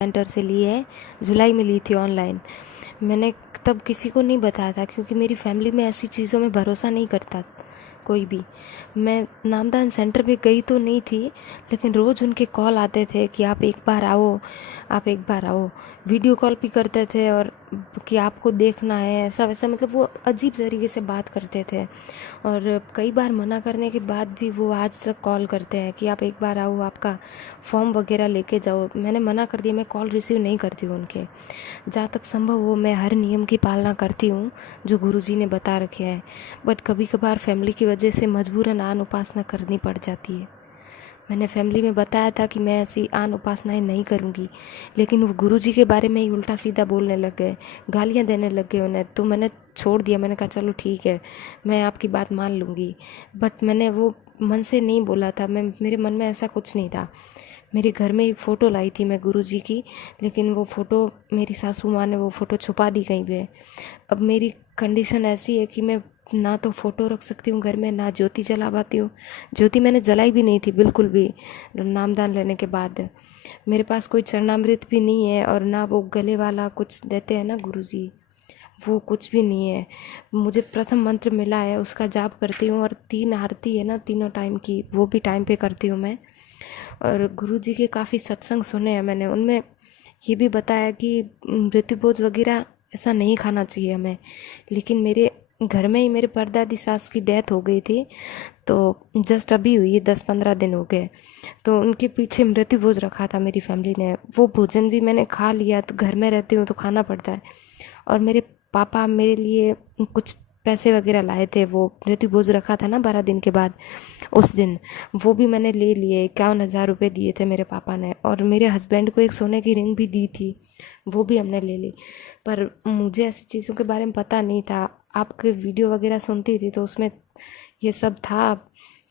Centre से ली है, जुलाई में ली थी ऑनलाइन। मैंने तब किसी को नहीं बताया था क्योंकि मेरी फैमिली में ऐसी चीज़ों में भरोसा नहीं करता कोई भी। मैं नामदान सेंटर पे गई तो नहीं थी, लेकिन रोज़ उनके कॉल आते थे कि आप एक बार आओ, आप एक बार आओ। वीडियो कॉल भी करते थे और कि आपको देखना है, ऐसा वैसा, मतलब वो अजीब तरीके से बात करते थे। और कई बार मना करने के बाद भी वो आज तक कॉल करते हैं कि आप एक बार आओ, आपका फॉर्म वगैरह लेके जाओ। मैंने मना कर दिया, मैं कॉल रिसीव नहीं करती हूँ उनके। जहाँ तक संभव हो मैं हर नियम की पालना करती हूँ जो गुरुजी ने बता रखे हैं, बट कभी कभार फैमिली की वजह से मजबूरन आन उपासना करनी पड़ जाती है। मैंने फैमिली में बताया था कि मैं ऐसी आन उपासनाएं नहीं करूँगी, लेकिन वो गुरुजी के बारे में ही उल्टा सीधा बोलने लग गए, गालियाँ देने लग गए उन्हें। तो मैंने छोड़ दिया, मैंने कहा चलो ठीक है, मैं आपकी बात मान लूँगी। बट मैंने वो मन से नहीं बोला था, मेरे मन में ऐसा कुछ नहीं था। मेरे घर में एक फ़ोटो लाई थी मैं गुरुजी की, लेकिन वो फ़ोटो मेरी सासू माँ ने वो फ़ोटो छुपा दी कहीं पे। अब मेरी कंडीशन ऐसी है कि मैं ना तो फ़ोटो रख सकती हूँ घर में, ना ज्योति जला पाती हूँ। ज्योति मैंने जलाई भी नहीं थी बिल्कुल भी नामदान लेने के बाद। मेरे पास कोई चरणामृत भी नहीं है, और ना वो गले वाला कुछ देते हैं ना गुरुजी, वो कुछ भी नहीं है। मुझे प्रथम मंत्र मिला है, उसका जाप करती हूँ, और 3 आरती है ना तीनों टाइम की, वो भी टाइम पे करती हूँ मैं। और गुरुजी के काफ़ी सत्संग सुने हैं मैंने, उनमें ये भी बताया कि मृत्युभोज वगैरह ऐसा नहीं खाना चाहिए हमें। लेकिन मेरे घर में ही मेरे परदादी सास की डेथ हो गई थी, तो जस्ट अभी हुई है, 10-15 दिन हो गए। तो उनके पीछे मृत्युभोज रखा था मेरी फैमिली ने, वो भोजन भी मैंने खा लिया। तो घर में रहती हूँ तो खाना पड़ता है। और मेरे पापा मेरे लिए कुछ पैसे वगैरह लाए थे, वो मृत्युभोज रखा था ना 12 दिन के बाद, उस दिन वो भी मैंने ले लिए। 51,000 रुपये दिए थे मेरे पापा ने, और मेरे हस्बैंड को एक सोने की रिंग भी दी थी, वो भी हमने ले ली। पर मुझे ऐसी चीज़ों के बारे में पता नहीं था। आपके वीडियो वगैरह सुनती थी तो उसमें ये सब था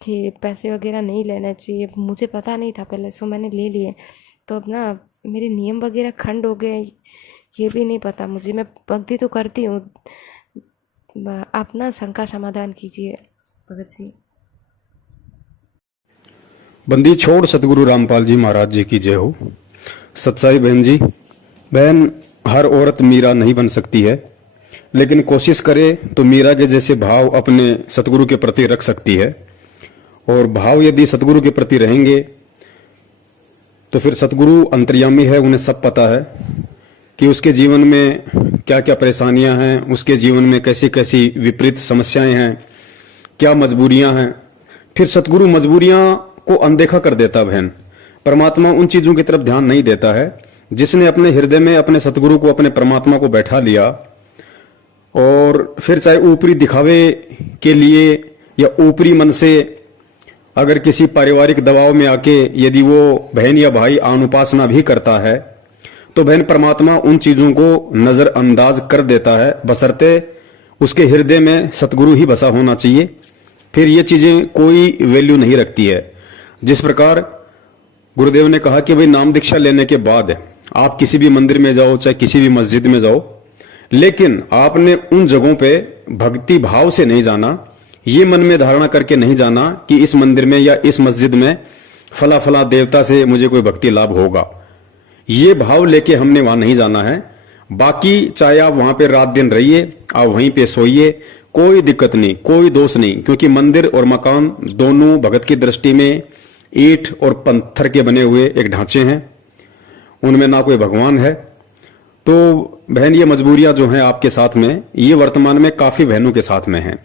कि पैसे वगैरह नहीं लेना चाहिए, मुझे पता नहीं था पहले, सो मैंने ले लिए। तो अब ना मेरे नियम वगैरह खंड हो गए, ये भी नहीं पता मुझे। मैं भक्ति तो करती हूँ। आप ना शंका समाधान कीजिए भगत सिंह। बंदी छोड़ सतगुरु रामपाल जी महाराज जी की जय हो। सच्चाई बहन जी, बहन हर औरत मीरा नहीं बन सकती है, लेकिन कोशिश करे तो मीरा के जैसे भाव अपने सतगुरु के प्रति रख सकती है। और भाव यदि सतगुरु के प्रति रहेंगे तो फिर सतगुरु अंतर्यामी है, उन्हें सब पता है कि उसके जीवन में क्या क्या परेशानियां हैं, उसके जीवन में कैसी कैसी विपरीत समस्याएं हैं, क्या मजबूरियां हैं। फिर सतगुरु मजबूरियां को अनदेखा कर देता बहन। परमात्मा उन चीजों की तरफ ध्यान नहीं देता है। जिसने अपने हृदय में अपने सतगुरु को, अपने परमात्मा को बैठा लिया, और फिर चाहे ऊपरी दिखावे के लिए या ऊपरी मन से अगर किसी पारिवारिक दबाव में आके यदि वो बहन या भाई अनुपासना भी करता है, तो बहन परमात्मा उन चीजों को नजरअंदाज कर देता है, बशर्ते उसके हृदय में सतगुरु ही बसा होना चाहिए। फिर ये चीजें कोई वैल्यू नहीं रखती है। जिस प्रकार गुरुदेव ने कहा कि भाई नाम दीक्षा लेने के बाद आप किसी भी मंदिर में जाओ, चाहे किसी भी मस्जिद में जाओ, लेकिन आपने उन जगहों पे भक्ति भाव से नहीं जाना, ये मन में धारणा करके नहीं जाना कि इस मंदिर में या इस मस्जिद में फला फला देवता से मुझे कोई भक्ति लाभ होगा। ये भाव लेके हमने वहां नहीं जाना है। बाकी चाहे आप वहां पे रात दिन रहिए, आप वहीं पे सोइए, कोई दिक्कत नहीं, कोई दोष नहीं, क्योंकि मंदिर और मकान दोनों भगत की दृष्टि में ईंट और पत्थर के बने हुए एक ढांचे हैं, उनमें ना कोई भगवान है। तो बहन ये मजबूरियां जो हैं आपके साथ में, ये वर्तमान में काफी बहनों के साथ में हैं।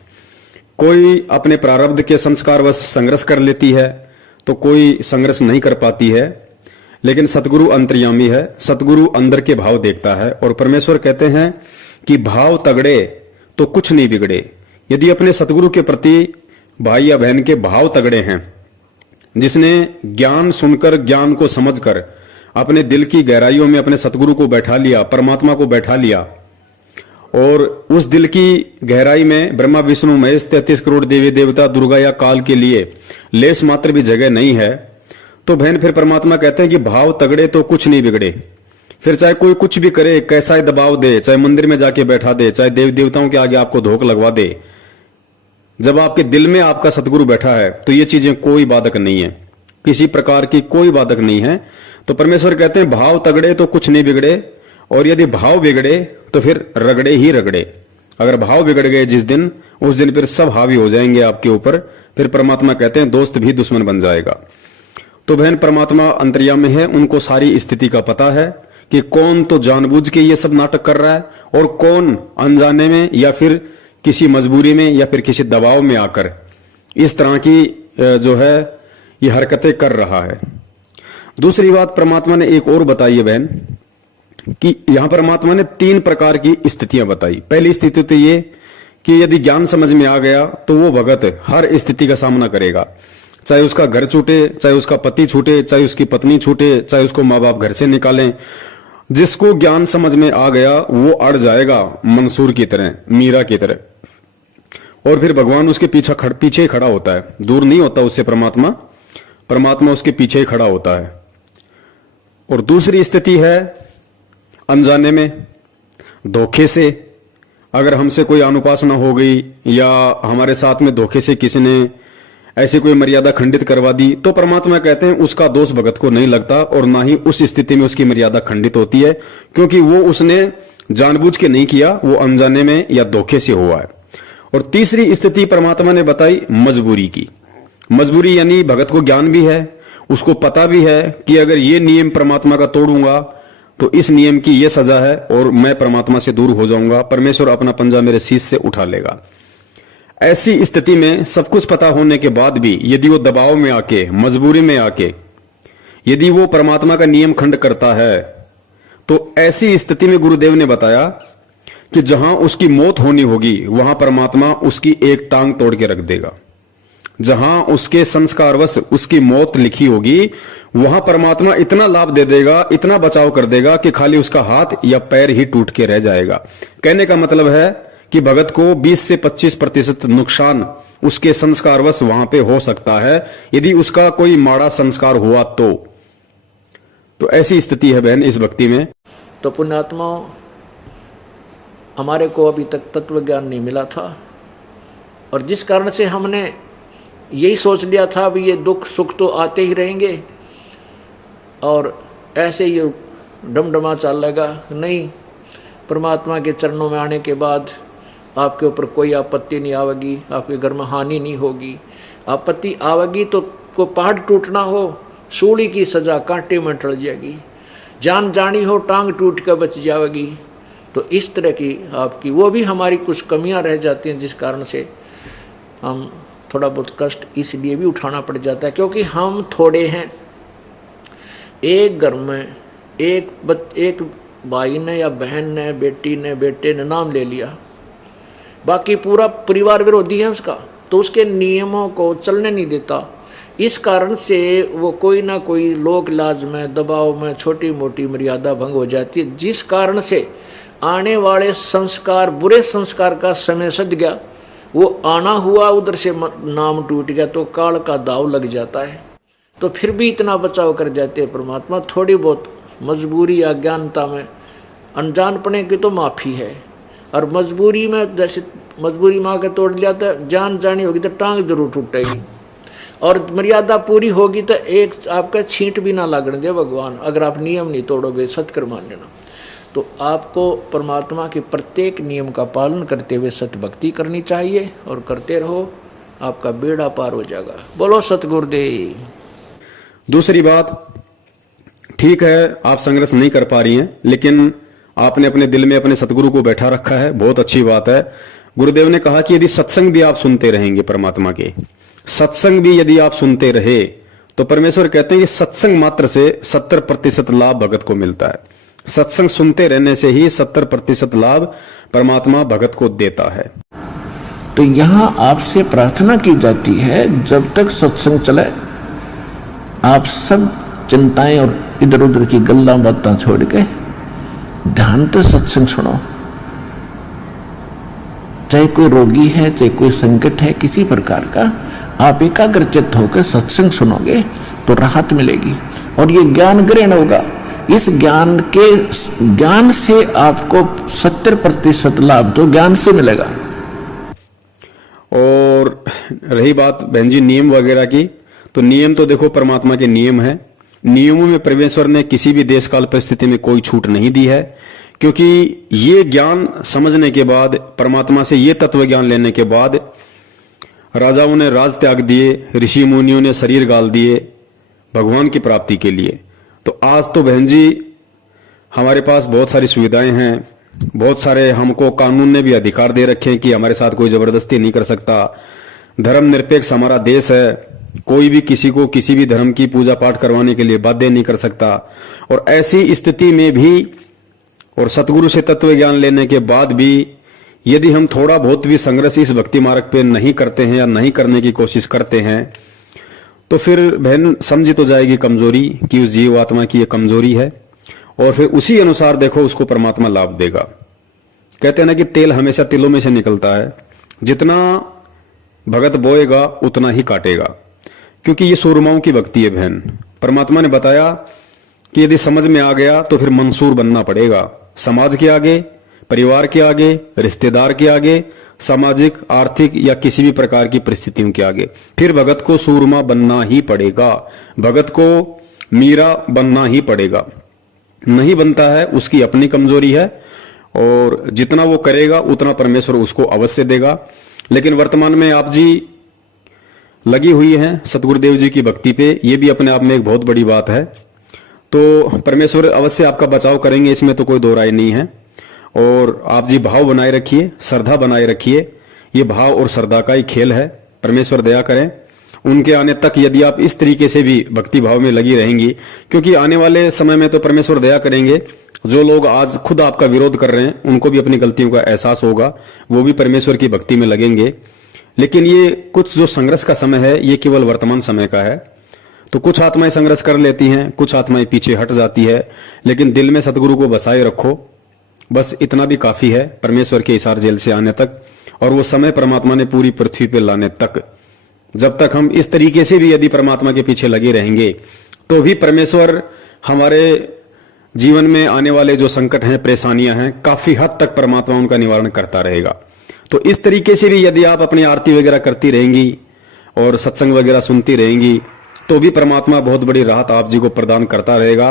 कोई अपने प्रारब्ध के संस्कारवश संघर्ष कर लेती है, तो कोई संघर्ष नहीं कर पाती है। लेकिन सतगुरु अंतर्यामी है, सतगुरु अंदर के भाव देखता है। और परमेश्वर कहते हैं कि भाव तगड़े तो कुछ नहीं बिगड़े। यदि अपने सतगुरु के प्रति भाई या बहन के भाव तगड़े हैं, जिसने ज्ञान सुनकर, ज्ञान को समझकर अपने दिल की गहराइयों में अपने सतगुरु को बैठा लिया, परमात्मा को बैठा लिया, और उस दिल की गहराई में ब्रह्मा विष्णु महेश 33 करोड़ देवी देवता, दुर्गा या काल के लिए लेस मात्र भी जगह नहीं है, तो बहन फिर परमात्मा कहते हैं कि भाव तगड़े तो कुछ नहीं बिगड़े। फिर चाहे कोई कुछ भी करे, कैसा ही दबाव दे, चाहे मंदिर में जाके बैठा दे, चाहे देव देवताओं के आगे आपको धोख लगवा दे, जब आपके दिल में आपका सतगुरु बैठा है तो ये चीजें कोई बाधक नहीं है, किसी प्रकार की कोई बाधक नहीं है। तो परमेश्वर कहते हैं भाव तगड़े तो कुछ नहीं बिगड़े, और यदि भाव बिगड़े तो फिर रगड़े ही रगड़े। अगर भाव बिगड़ गए जिस दिन, उस दिन फिर सब हावी हो जाएंगे आपके ऊपर। फिर परमात्मा कहते हैं दोस्त भी दुश्मन बन जाएगा। तो बहन, परमात्मा अंतर्यामी है, उनको सारी स्थिति का पता है कि कौन तो जानबूझ के ये सब नाटक कर रहा है और कौन अनजाने में या फिर किसी मजबूरी में या फिर किसी दबाव में आकर इस तरह की जो है ये हरकतें कर रहा है। दूसरी बात परमात्मा ने एक और बताई है बहन, कि यहां परमात्मा ने 3 प्रकार की स्थितियां बताई। पहली स्थिति तो ये कि यदि ज्ञान समझ में आ गया तो वो भगत हर स्थिति का सामना करेगा, चाहे उसका घर छूटे, चाहे उसका पति छूटे, चाहे उसकी पत्नी छूटे, चाहे उसको माँ बाप घर से निकालें। जिसको ज्ञान समझ में आ गया वो अड़ जाएगा मंसूर की तरह, मीरा की तरह, और फिर भगवान उसके पीछे ही खड़ा होता है, दूर नहीं होता उससे परमात्मा उसके पीछे ही खड़ा होता है। और दूसरी स्थिति है अनजाने में, धोखे से। अगर हमसे कोई अनुपासना हो गई या हमारे साथ में धोखे से किसी ने ऐसी कोई मर्यादा खंडित करवा दी, तो परमात्मा कहते हैं उसका दोष भगत को नहीं लगता और ना ही उस स्थिति में उसकी मर्यादा खंडित होती है, क्योंकि वो उसने जानबूझ के नहीं किया, वो अनजाने में या धोखे से हुआ है। और तीसरी स्थिति परमात्मा ने बताई मजबूरी की। मजबूरी यानी भगत को ज्ञान भी है, उसको पता भी है कि अगर ये नियम परमात्मा का तोड़ूंगा तो इस नियम की ये सजा है और मैं परमात्मा से दूर हो जाऊंगा, परमेश्वर अपना पंजा मेरे शीश से उठा लेगा। ऐसी स्थिति में सब कुछ पता होने के बाद भी यदि वो दबाव में आके, मजबूरी में आके यदि वो परमात्मा का नियम खंड करता है, तो ऐसी स्थिति में गुरुदेव ने बताया कि जहां उसकी मौत होनी होगी वहां परमात्मा उसकी एक टांग तोड़ के रख देगा। जहां उसके संस्कारवश उसकी मौत लिखी होगी वहां परमात्मा इतना लाभ दे देगा, इतना बचाव कर देगा कि खाली उसका हाथ या पैर ही टूट के रह जाएगा। कहने का मतलब है कि भगत को 20 से 25% नुकसान उसके संस्कारवश वहां पे हो सकता है यदि उसका कोई माड़ा संस्कार हुआ तो ऐसी स्थिति है बहन इस भक्ति में। तो पुण्यात्मा, हमारे को अभी तक तत्व ज्ञान नहीं मिला था और जिस कारण से हमने यही सोच लिया था भी ये दुख सुख तो आते ही रहेंगे और ऐसे ही डमडमा चलेगा। नहीं, परमात्मा के चरणों में आने के बाद आपके ऊपर कोई आपत्ति नहीं आवेगी, आपके घर में हानि नहीं होगी। आपत्ति आवेगी तो को पहाड़ टूटना हो, सूली की सजा कांटे में टल जाएगी, जान जानी हो टांग टूट कर बच जाएगी। तो इस तरह की आपकी वो भी हमारी कुछ कमियां रह जाती हैं, जिस कारण से हम थोड़ा बहुत कष्ट इसलिए भी उठाना पड़ जाता है क्योंकि हम थोड़े हैं। एक घर में एक भाई ने या बहन ने, बेटी ने, बेटे ने नाम ले लिया, बाकी पूरा परिवार विरोधी है उसका, तो उसके नियमों को चलने नहीं देता। इस कारण से वो कोई ना कोई लोक लाज में, दबाव में छोटी मोटी मर्यादा भंग हो जाती है, जिस कारण से आने वाले संस्कार, बुरे संस्कार का समय सद गया, वो आना हुआ उधर से नाम टूट गया तो काल का दाव लग जाता है। तो फिर भी इतना बचाव कर जाते हैं परमात्मा। थोड़ी बहुत मजबूरी या अज्ञानता में अनजानपने की तो माफ़ी है, और मजबूरी में जैसे मजबूरी माँ के तोड़ लिया तो जान जानी होगी तो टांग जरूर टूटेगी, और मर्यादा पूरी होगी तो एक आपका छींट भी ना लगने दे भगवान, अगर आप नियम नहीं तोड़ोगे, सत्कर मान लेना। तो आपको परमात्मा के प्रत्येक नियम का पालन करते हुए सत भक्ति करनी चाहिए और करते रहो, आपका बेड़ा पार हो जाएगा। बोलो सतगुरुदेव। दूसरी बात, ठीक है आप संघर्ष नहीं कर पा रही हैं, लेकिन आपने अपने दिल में अपने सतगुरु को बैठा रखा है, बहुत अच्छी बात है। गुरुदेव ने कहा कि यदि सत्संग भी आप सुनते रहेंगे, परमात्मा के सत्संग भी यदि आप सुनते रहे, तो परमेश्वर कहते हैं कि सत्संग मात्र से 70% लाभ भगत को मिलता है। सत्संग सुनते रहने से ही 70% लाभ परमात्मा भगत को देता है। तो यहाँ आपसे प्रार्थना की जाती है, जब तक सत्संग चले आप सब चिंताएं और इधर उधर की गल्ला बातें छोड़ के ध्यान से सत्संग सुनो। चाहे कोई रोगी है, चाहे कोई संकट है किसी प्रकार का, आप एकाग्रचित्त होकर सत्संग सुनोगे तो राहत मिलेगी और ये ज्ञान ग्रहण होगा। इस ज्ञान से आपको 70% लाभ तो ज्ञान से मिलेगा। और रही बात बहन जी नियम वगैरह की, तो नियम तो देखो परमात्मा के नियम है, नियमों में परमेश्वर ने किसी भी देश काल परिस्थिति में कोई छूट नहीं दी है, क्योंकि ये ज्ञान समझने के बाद, परमात्मा से ये तत्व ज्ञान लेने के बाद राजाओं ने राज त्याग दिए, ऋषि मुनियों ने शरीर गाल दिए भगवान की प्राप्ति के लिए। तो आज तो बहन जी हमारे पास बहुत सारी सुविधाएं हैं, बहुत सारे हमको कानून ने भी अधिकार दे रखे हैं कि हमारे साथ कोई जबरदस्ती नहीं कर सकता। धर्म निरपेक्ष हमारा देश है, कोई भी किसी को किसी भी धर्म की पूजा पाठ करवाने के लिए बाध्य नहीं कर सकता। और ऐसी स्थिति में भी और सतगुरु से तत्व ज्ञान लेने के बाद भी यदि हम थोड़ा बहुत भी संघर्ष इस भक्ति मार्ग पे नहीं करते हैं या नहीं करने की कोशिश करते हैं, तो फिर बहन समझी तो जाएगी कमजोरी कि उस जीव आत्मा की ये कमजोरी है, और फिर उसी अनुसार देखो उसको परमात्मा लाभ देगा। कहते हैं ना कि तेल हमेशा तिलों में से निकलता है, जितना भगत बोएगा उतना ही काटेगा, क्योंकि ये सूरमाओं की भक्ति है बहन। परमात्मा ने बताया कि यदि समझ में आ गया तो फिर मंसूर बनना पड़ेगा, समाज के आगे, परिवार के आगे, रिश्तेदार के आगे, सामाजिक आर्थिक या किसी भी प्रकार की परिस्थितियों के आगे। फिर भगत को सूरमा बनना ही पड़ेगा, भगत को मीरा बनना ही पड़ेगा। नहीं बनता है उसकी अपनी कमजोरी है, और जितना वो करेगा उतना परमेश्वर उसको अवश्य देगा। लेकिन वर्तमान में आप जी लगी हुई हैं सतगुरुदेव जी की भक्ति पे, ये भी अपने आप में एक बहुत बड़ी बात है। तो परमेश्वर अवश्य आपका बचाव करेंगे, इसमें तो कोई दो राय नहीं है। और आप जी भाव बनाए रखिए, श्रद्धा बनाए रखिए, ये भाव और श्रद्धा का ही खेल है। परमेश्वर दया करें उनके आने तक, यदि आप इस तरीके से भी भक्ति भाव में लगी रहेंगी, क्योंकि आने वाले समय में तो परमेश्वर दया करेंगे। जो लोग आज खुद आपका विरोध कर रहे हैं उनको भी अपनी गलतियों का एहसास होगा, वो भी परमेश्वर की भक्ति में लगेंगे। लेकिन ये कुछ जो संघर्ष का समय है ये केवल वर्तमान समय का है। तो कुछ आत्माएं संघर्ष कर लेती हैं, कुछ आत्माएं पीछे हट जाती है, लेकिन दिल में सतगुरु को बसाए रखो, बस इतना भी काफी है परमेश्वर के हिसार जेल से आने तक, और वो समय परमात्मा ने पूरी पृथ्वी पे लाने तक। जब तक हम इस तरीके से भी यदि परमात्मा के पीछे लगे रहेंगे तो भी परमेश्वर हमारे जीवन में आने वाले जो संकट हैं, परेशानियां हैं, काफी हद तक परमात्मा उनका निवारण करता रहेगा। तो इस तरीके से भी यदि आप अपनी आरती वगैरह करती रहेंगी और सत्संग वगैरह सुनती रहेंगी तो भी परमात्मा बहुत बड़ी राहत आप जी को प्रदान करता रहेगा।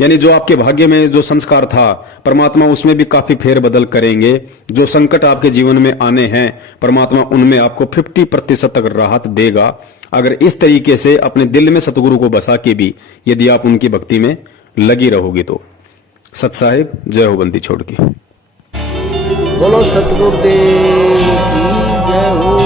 यानी जो आपके भाग्य में जो संस्कार था परमात्मा उसमें भी काफी फेरबदल करेंगे। जो संकट आपके जीवन में आने हैं परमात्मा उनमें आपको 50% तक राहत देगा, अगर इस तरीके से अपने दिल में सतगुरु को बसा के भी यदि आप उनकी भक्ति में लगी रहोगी तो। सत साहिब जय हो बंदी छोड़ के। बोलो सतगुरुदेव की जय हो।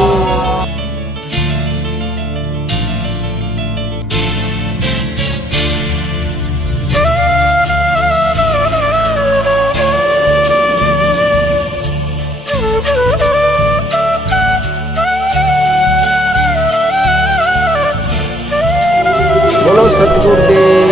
बोलो सतगुरुदेव